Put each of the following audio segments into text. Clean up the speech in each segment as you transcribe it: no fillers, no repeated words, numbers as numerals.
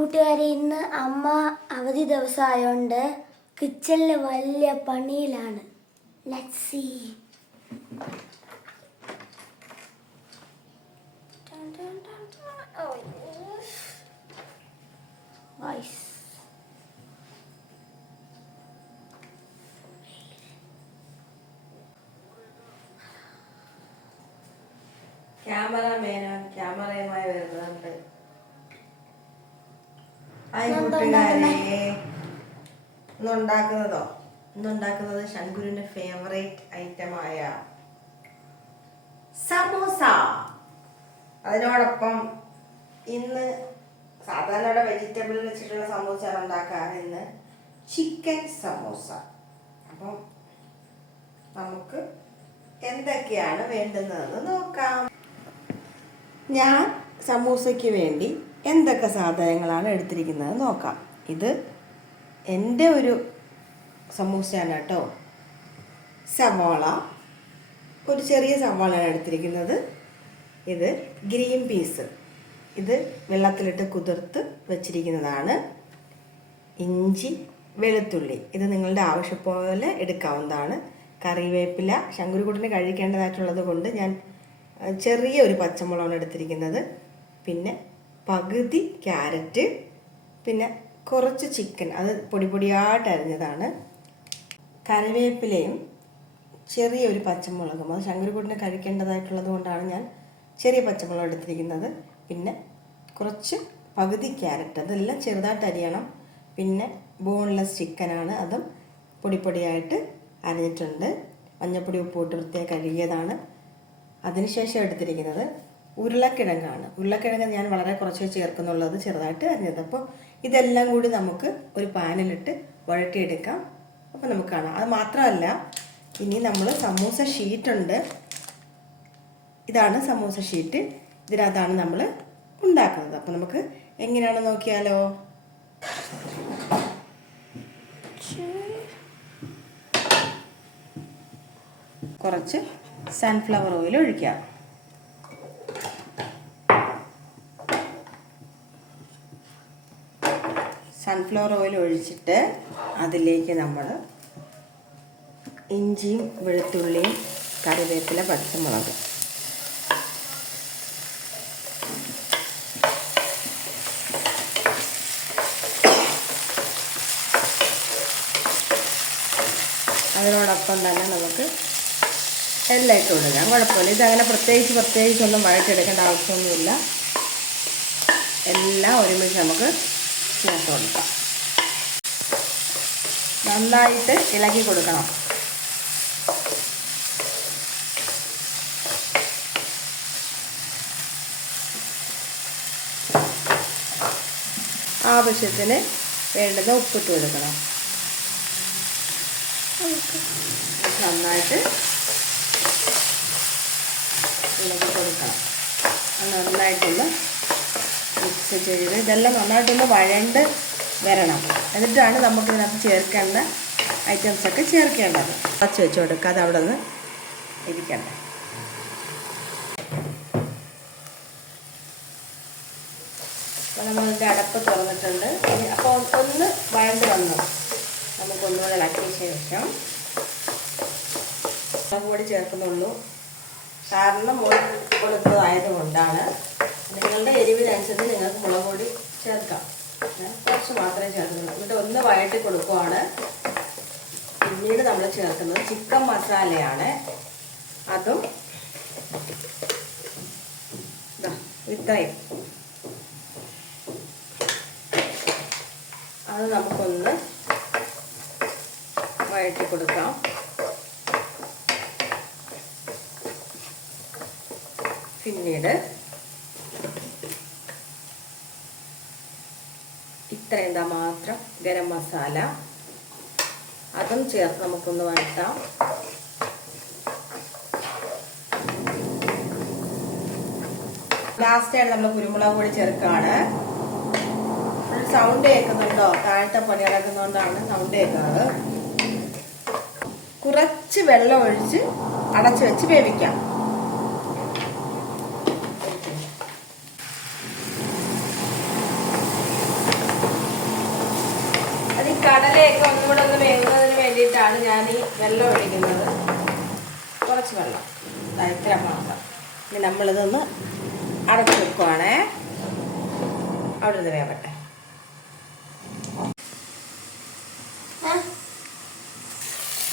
കൂട്ടുകാരെ, ഇന്ന് അമ്മ അവധി ദിവസമായോണ്ട് കിച്ചണിൽ വലിയ പണിയിലാണ്. Let's see. ക്യാമറയുമായി വരുന്നുണ്ട്. ഇന്നുണ്ടാക്കുന്നത് ശങ്കുരിന്റെ ഫേവറേറ്റ് ഐറ്റമായ സമൂസ. അതിനോടൊപ്പം ഇന്ന് സാധാരണ വെജിറ്റബിൾ വെച്ചിട്ടുള്ള സമൂസ ഉണ്ടാക്കാറ്, ഇന്ന് ചിക്കൻ സമൂസ. അപ്പം നമുക്ക് എന്തൊക്കെയാണ് വേണ്ടുന്നതെന്ന് നോക്കാം. ഞാൻ സമൂസയ്ക്ക് വേണ്ടി എന്തൊക്കെ സാധനങ്ങളാണ് എടുത്തിരിക്കുന്നത് നോക്കാം. ഇത് എൻ്റെ ഒരു സമൂസയാണ് കേട്ടോ. സവാള, ഒരു ചെറിയ സവാളയാണ് എടുത്തിരിക്കുന്നത്. ഇത് ഗ്രീൻ പീസ്, ഇത് വെള്ളത്തിലിട്ട് കുതിർത്ത് വെച്ചിരിക്കുന്നതാണ്. ഇഞ്ചി, വെളുത്തുള്ളി, ഇത് നിങ്ങളുടെ ആവശ്യം പോലെ എടുക്കാവുന്നതാണ്. കറിവേപ്പില ശങ്കുരുകുട്ടിന് കഴിക്കേണ്ടതായിട്ടുള്ളത് കൊണ്ട് ഞാൻ ചെറിയ ഒരു പച്ചമുളകാണ് എടുത്തിരിക്കുന്നത്. പിന്നെ പകുതി ക്യാരറ്റ്, പിന്നെ കുറച്ച് ചിക്കൻ, അത് പൊടിയായിട്ട് അരിഞ്ഞതാണ്. കറിവേപ്പിലയും ചെറിയ ഒരു പച്ചമുളകും, അത് ശങ്കുരുകുട്ടിന് കഴിക്കേണ്ടതായിട്ടുള്ളത് കൊണ്ടാണ് ഞാൻ ചെറിയ പച്ചമുളക് എടുത്തിരിക്കുന്നത്. പിന്നെ കുറച്ച് പകുതി ക്യാരറ്റ്, അതെല്ലാം ചെറുതായിട്ട് അരിയണം. പിന്നെ ബോൺലെസ് ചിക്കനാണ്, അതും പൊടിയായിട്ട് അരിഞ്ഞിട്ടുണ്ട്. മഞ്ഞപ്പൊടി ഉപ്പിട്ട് വൃത്തിയായി കഴുകിയതാണ്. അതിനുശേഷം എടുത്തിരിക്കുന്നത് ഉരുളക്കിഴങ്ങാണ്. ഉരുളക്കിഴങ്ങ് ഞാൻ വളരെ കുറച്ച് ചേർക്കുന്നുള്ളത്, ചെറുതായിട്ട് അരിഞ്ഞത്. അപ്പോൾ ഇതെല്ലാം കൂടി നമുക്ക് ഒരു പാനിലിട്ട് വഴറ്റിയെടുക്കാം. അപ്പോൾ നമുക്ക് കാണാം. അത് മാത്രമല്ല, ഇനി നമ്മൾ സമൂസ ഷീറ്റുണ്ട്. ഇതാണ് സമൂസ ഷീറ്റ്. ഇതിനകത്താണ് നമ്മൾ ഉണ്ടാക്കുന്നത്. അപ്പോൾ നമുക്ക് എങ്ങനെയാണെന്ന് നോക്കിയാലോ. കുറച്ച് സൺഫ്ലവർ ഓയിൽ ഒഴിക്കാം. സൺഫ്ലവർ ഓയിൽ ഒഴിച്ചിട്ട് അതിലേക്ക് നമ്മൾ ഇഞ്ചിയും വെളുത്തുള്ളിയും കറിവേപ്പില പച്ചമുളക് അതിനോടൊപ്പം തന്നെ നമുക്ക് എല്ലാം ഇട്ട് കൊടുക്കാം. കുഴപ്പമില്ല. ഇതങ്ങനെ പ്രത്യേകിച്ചൊന്നും വഴറ്റിയെടുക്കേണ്ട ആവശ്യമൊന്നുമില്ല. എല്ലാം ഒരുമിച്ച് നമുക്ക് ചേർത്ത് കൊടുക്കാം. നന്നായിട്ട് ഇളക്കി കൊടുക്കണം. ആവശ്യത്തിന് വേണ്ടത് ഉപ്പിട്ട് കൊടുക്കണം. നന്നായിട്ട് ഇളക്കി കൊടുക്കണം. നന്നായിട്ടൊന്ന് മിക്സ് ചെയ്ത് ഇതെല്ലാം നന്നായിട്ടൊന്ന് വഴണ്ട് വരണം. എന്നിട്ടാണ് നമുക്ക് ഇതിനകത്ത് ചേർക്കേണ്ട ഐറ്റംസൊക്കെ ചേർക്കേണ്ടത്. അടച്ച് വെച്ച് കൊടുക്കുക. അത് അവിടെ നിന്ന് ഇരിക്കണ്ട. അപ്പോൾ നമ്മളിൻ്റെ അടപ്പ് തുറന്നിട്ടുണ്ട്. അപ്പോൾ ഒന്ന് വഴണ്ട് വന്നു നമുക്കൊന്നുകൂടെ ഇളക്കിയ ശേഷം മുളക് പൊടി ചേർക്കുന്നുള്ളൂ. കാരണം മുളക് കൊടുത്തതായതുകൊണ്ടാണ്. നിങ്ങളുടെ എരിവിനനുസരിച്ച് നിങ്ങൾക്ക് മുളക് പൊടി ചേർക്കാം. ഞാൻ കുറച്ച് മാത്രമേ ചേർക്കുന്നുള്ളൂ. എന്നിട്ട് ഒന്ന് വഴറ്റി കൊടുക്കുവാണ്. പിന്നീട് നമ്മൾ ചേർക്കുന്നത് ചിക്കൻ മസാലയാണ്. അതും ഇത്രയും അത് നമുക്കൊന്ന് വഴറ്റി കൊടുക്കാം. പിന്നീട് ഇത്രയും മാത്രം ഗരം മസാല, അതും ചേർത്ത് നമുക്കൊന്ന് വഴറ്റാം. ലാസ്റ്റായിട്ട് നമ്മൾ കുരുമുളക് പൊടി ചേർക്കാണ്. സൗണ്ട് കേൾക്കുന്നുണ്ടോ? താഴത്തെ പണി നടക്കുന്നതുകൊണ്ടാണ് സൗണ്ട് കേൾക്കാറ്. കുറച്ച് വെള്ളം ഒഴിച്ച് അടച്ചു വെച്ച് വേവിക്കാം. കടലയൊക്കെ ഒന്നുകൂടെ ഒന്ന് വേകുന്നതിന് വേണ്ടിയിട്ടാണ് ഞാൻ ഈ വെള്ളം ഒഴിക്കുന്നത്. കുറച്ച് വെള്ളം, ഇത്ര മാത്രം. ഇനി നമ്മളിതൊന്ന് അടച്ചു വെക്കുവാണേ. അവിടെ നിന്ന് വേവട്ടെ.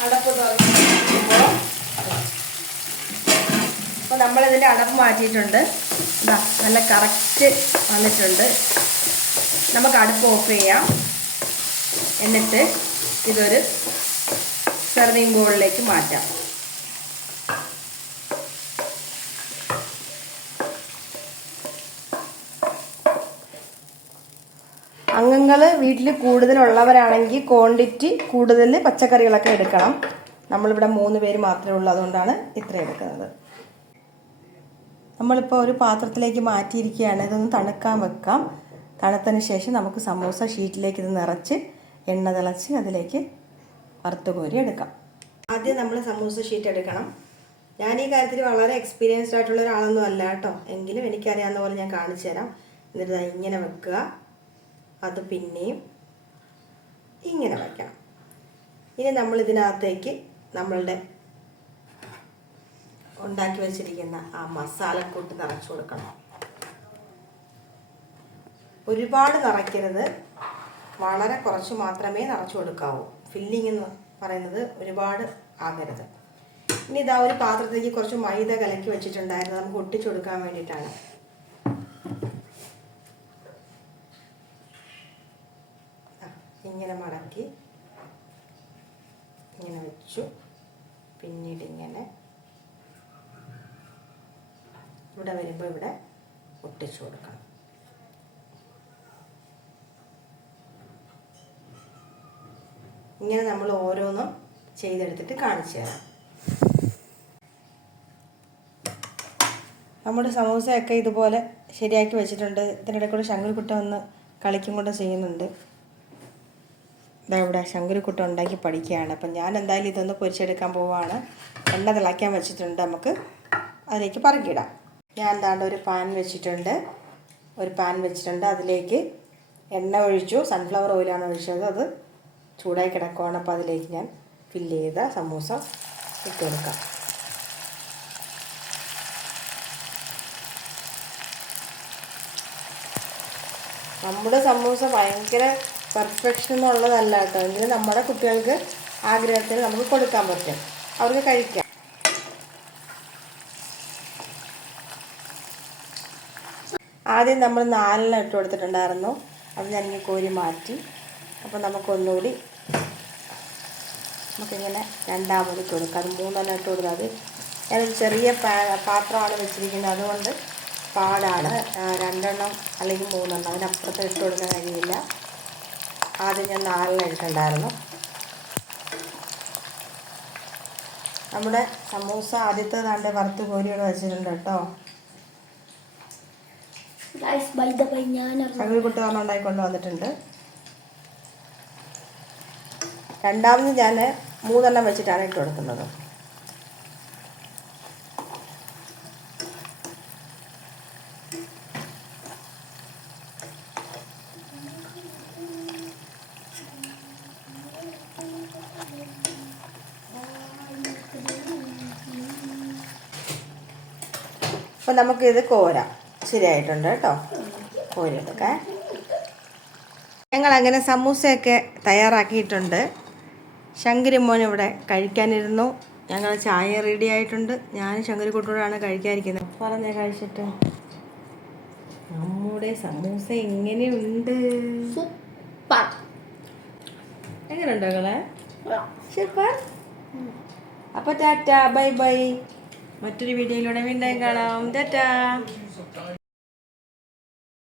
അടപ്പ് തുറക്കുമ്പോൾ അപ്പോൾ നമ്മളിതിൻ്റെ അടപ്പ് മാറ്റിയിട്ടുണ്ട്. ഇതാ നല്ല കറക്റ്റ് വന്നിട്ടുണ്ട്. നമുക്ക് അടുപ്പ് ഓഫ് ചെയ്യാം. എന്നിട്ട് ഇതൊരു സെർവിങ് ബോളിലേക്ക് മാറ്റാം. അംഗങ്ങൾ വീട്ടിൽ കൂടുതലുള്ളവരാണെങ്കിൽ ക്വാണ്ടിറ്റി കൂടുതൽ പച്ചക്കറികളൊക്കെ എടുക്കണം. നമ്മളിവിടെ 3 പേര് മാത്രമേ ഉള്ളൂ, അതുകൊണ്ടാണ് ഇത്ര എടുക്കുന്നത്. നമ്മളിപ്പോൾ ഒരു പാത്രത്തിലേക്ക് മാറ്റിയിരിക്കുകയാണ്. ഇതൊന്ന് തണുക്കാൻ വെക്കാം. തണുത്തതിന് ശേഷം നമുക്ക് സമൂസ ഷീറ്റിലേക്ക് ഇത് നിറച്ച് എണ്ണ തിളച്ച് അതിലേക്ക് വറുത്ത് കോരി എടുക്കാം. ആദ്യം നമ്മൾ സമൂസ ഷീറ്റ് എടുക്കണം. ഞാൻ ഈ കാര്യത്തിൽ വളരെ എക്സ്പീരിയൻസ്ഡ് ആയിട്ടുള്ള ഒരാളൊന്നും അല്ല കേട്ടോ. എങ്കിലും എനിക്കറിയാവുന്ന പോലെ ഞാൻ കാണിച്ചു തരാം. എന്നിട്ട് ഇങ്ങനെ വെക്കുക. അത് പിന്നെയും ഇങ്ങനെ വയ്ക്കണം. ഇനി നമ്മൾ ഇതിനകത്തേക്ക് നമ്മളുടെ ഉണ്ടാക്കി വെച്ചിരിക്കുന്ന ആ മസാലക്കൂട്ട് നിറച്ചു കൊടുക്കണം. ഒരുപാട് നിറയ്ക്കരുത്, വളരെ കുറച്ച് മാത്രമേ നിറച്ചു കൊടുക്കാവൂ. ഫില്ലിംഗ് എന്ന് പറയുന്നത് ഒരുപാട് ആകരുത്. ഇനി ഇതാ ഒരു പാത്രത്തിലേക്ക് കുറച്ച് മൈദ കലക്കി വെച്ചിട്ടുണ്ടായിരുന്നു, നമുക്ക് ഒട്ടിച്ചു കൊടുക്കാൻ വേണ്ടിയിട്ടാണ്. ഇങ്ങനെ മടക്കി ഇങ്ങനെ വെച്ചു. പിന്നീട് ഇങ്ങനെ ഇവിടെ വരുമ്പോൾ ഇവിടെ ഒട്ടിച്ചു കൊടുക്കണം. ഇങ്ങനെ നമ്മൾ ഓരോന്നും ചെയ്തെടുത്തിട്ട് കാണിച്ചു തരാം. നമ്മുടെ സമൂസയൊക്കെ ഇതുപോലെ ശരിയാക്കി വെച്ചിട്ടുണ്ട്. ഇതിനിടെ കൂടെ ശങ്കുരുക്കുട്ട ഒന്ന് കളിക്കും കൂടെ ചെയ്യുന്നുണ്ട്. ഇതാ ഇവിടെ ശങ്കുരുക്കുട്ട ഉണ്ടാക്കി പഠിക്കുകയാണ്. അപ്പം ഞാൻ എന്തായാലും ഇതൊന്ന് പൊരിച്ചെടുക്കാൻ പോവുകയാണ്. എണ്ണ തിളയ്ക്കാൻ വെച്ചിട്ടുണ്ട്, നമുക്ക് അതിലേക്ക് പറക്കിയിടാം. ഞാൻ എന്താണ്ട് ഒരു പാൻ വെച്ചിട്ടുണ്ട്. അതിലേക്ക് എണ്ണ ഒഴിച്ചു. സൺഫ്ലവർ ഓയിലാണ് ഒഴിച്ചത്. അത് ചൂടായി കിടക്കുവാണ്. അപ്പോൾ അതിലേക്ക് ഞാൻ ഫില്ല് ചെയ്ത സമൂസ ഇട്ട് കൊടുക്കാം. നമ്മുടെ സമൂസ ഭയങ്കര പെർഫെക്ഷൻ എന്നുള്ളതല്ല കേട്ടോ. എങ്കിലും നമ്മുടെ കുട്ടികൾക്ക് ആഗ്രഹത്തിന് നമുക്ക് കൊടുക്കാൻ പറ്റും, അവർക്ക് കഴിക്കാം. ആദ്യം നമ്മൾ 4 ഇട്ട് കൊടുത്തിട്ടുണ്ടായിരുന്നു. അത് ഞാൻ ഇങ്ങനെ കോരി മാറ്റി. അപ്പോൾ നമുക്കൊന്നുകൂടി നമുക്കിങ്ങനെ രണ്ടാമത് ഇട്ട് കൊടുക്കാം. അത് 3 ഇട്ട് കൊടുക്കാം. അത് ഞാനൊരു ചെറിയ പാത്രമാണ് വെച്ചിരിക്കുന്നത്, അതുകൊണ്ട് പാടാണ്. 2 അല്ലെങ്കിൽ 3 അതിനപ്പുറത്ത് ഇട്ട് കൊടുക്കാൻ കഴിയില്ല. ആദ്യം ഞാൻ 4 എടുക്കണ്ടായിരുന്നു. നമ്മുടെ സമൂസ ആദ്യത്തെ താണ്ട് വറുത്ത് കോരിയോട് വെച്ചിട്ടുണ്ട് കേട്ടോ. ശങ്കുരുക്കുട്ട കാരണം ഉണ്ടായിക്കൊണ്ട് വന്നിട്ടുണ്ട്. രണ്ടാമത് ഞാൻ 3 വെച്ചിട്ടാണ് ഇട്ട് കൊടുക്കുന്നത്. അപ്പോൾ നമുക്കിത് കോരാം. ശരിയായിട്ടുണ്ട് കേട്ടോ, കോരിയെടുക്കാം. ഞങ്ങളങ്ങനെ സമൂസയൊക്കെ തയ്യാറാക്കിയിട്ടുണ്ട്. ശങ്കുരുമോൻ ഇവിടെ കഴിക്കാനിരുന്നു. ഞങ്ങൾ ചായ റെഡി ആയിട്ടുണ്ട്. ഞാൻ ശങ്കുരുക്കുട്ടോടാണ് കഴിക്കാതിരിക്കുന്നത്. പറഞ്ഞേ കഴിച്ചിട്ട് നമ്മുടെ സമൂസ എങ്ങനെയുണ്ട്? എങ്ങനെയുണ്ടോ കളെ? സൂപ്പർ. അപ്പോൾ ടാറ്റ, ബൈ ബൈ. മറ്റൊരു വീഡിയോയിലൂടെ വീണ്ടും കാണാം. ടാറ്റാ.